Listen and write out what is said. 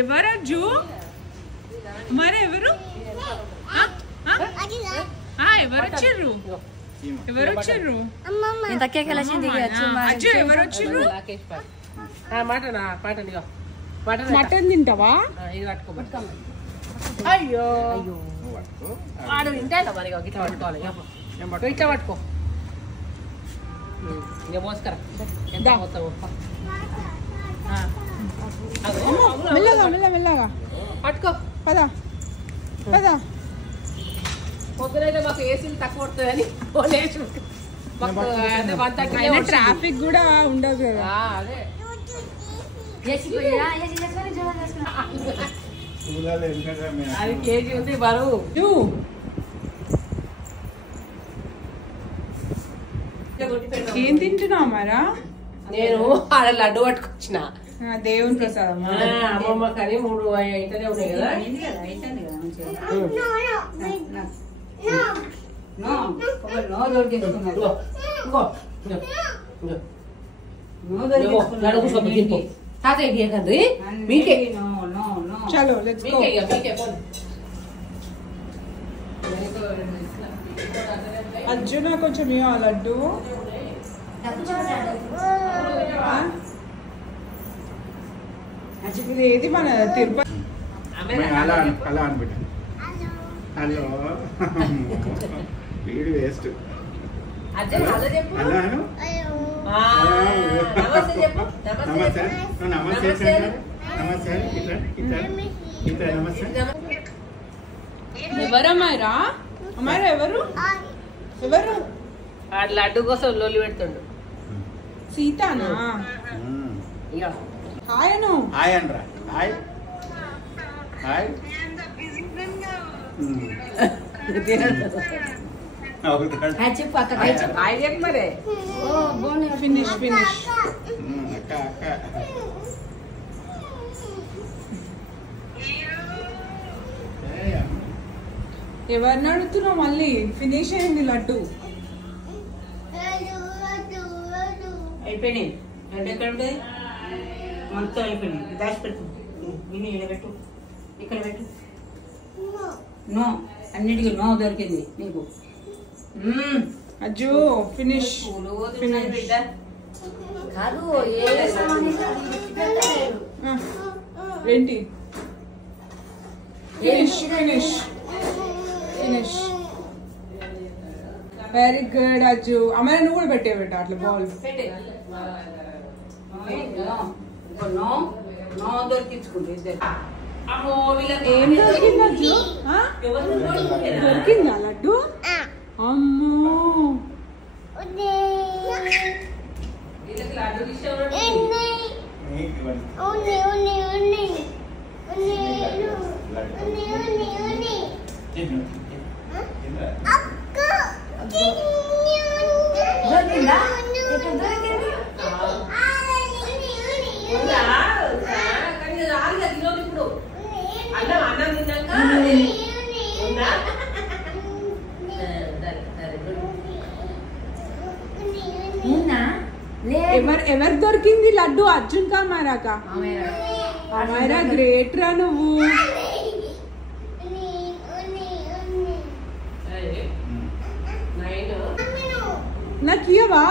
ఎవరజ్జు మరి ఎవరు ఎవరు వచ్చిర్రు ఎవరు వచ్చిర్రు మటన్ తింటావా అయ్యో వాడు తింటాడు మరి ఇట్లా పట్టుకోవాలి ఇట్లా పట్టుకో ఇక మోసుకరా ఎంత పోతావు మెల్లగా మెల్లగా పట్టుకో పదా పదా పొద్దునైతే మాకు ఏసీలు తక్కువ పడుతుందని ట్రాఫిక్ కూడా ఉండదు కదా అదే అది కేజీ ఉంది బరువు ఏం తింటున్నావు మరా నేను ఆడ లడ్డు పట్టుకొచ్చిన దేవుని ప్రసాదం అమ్మమ్మ కానీ 3 అయితేనే ఉన్నాయి కదా అర్జున కొంచెం లడ్డు ఇది ఏది మన తిరుపతి హలో వీడు వేస్ట్ నమస్తే నమస్తే నమస్తే ఇట్లా నమస్తే ఎవరమ్మాయిరా అమ్మాయిరా ఎవరు ఎవరు లడ్డు కోసం లొల్లి పెడుతుండు సీతానా హాయ్ అను హాయ్ అనరా హాయ్ హాయ్ ఫినిష్ ఫినిష్ ఎవరిని అడుగుతున్నావు మళ్ళీ ఫినిష్ అయింది లడ్డు అయిపోయినాయి లడ్డు ఎక్కడ ఉంటుంది మొత్తం అయిపోయినాయి దాచిపెట్టు విని పెట్టు ఇక్కడ పెట్టు నో అన్నిటికీ నో దొరికింది నీకు అజ్జు ఫినిష్ ఫినిష్ ఏంటి finish finish finish very good Ajju అమ్మాయి నువ్వు కూడా పెట్టే పెట్ట అట్లా బాల్ నో నో దొరికించుకుంటే ఇద్దరు ఏం దొరికింది అజ్జు దొరికిందా లడ్డు అమ్మో ఎవరు దొరికింది లడ్డు అర్జున్ కా మారాకా అమైరా గ్రేట్ రా నువ్వు నాకు ఇవ్వవా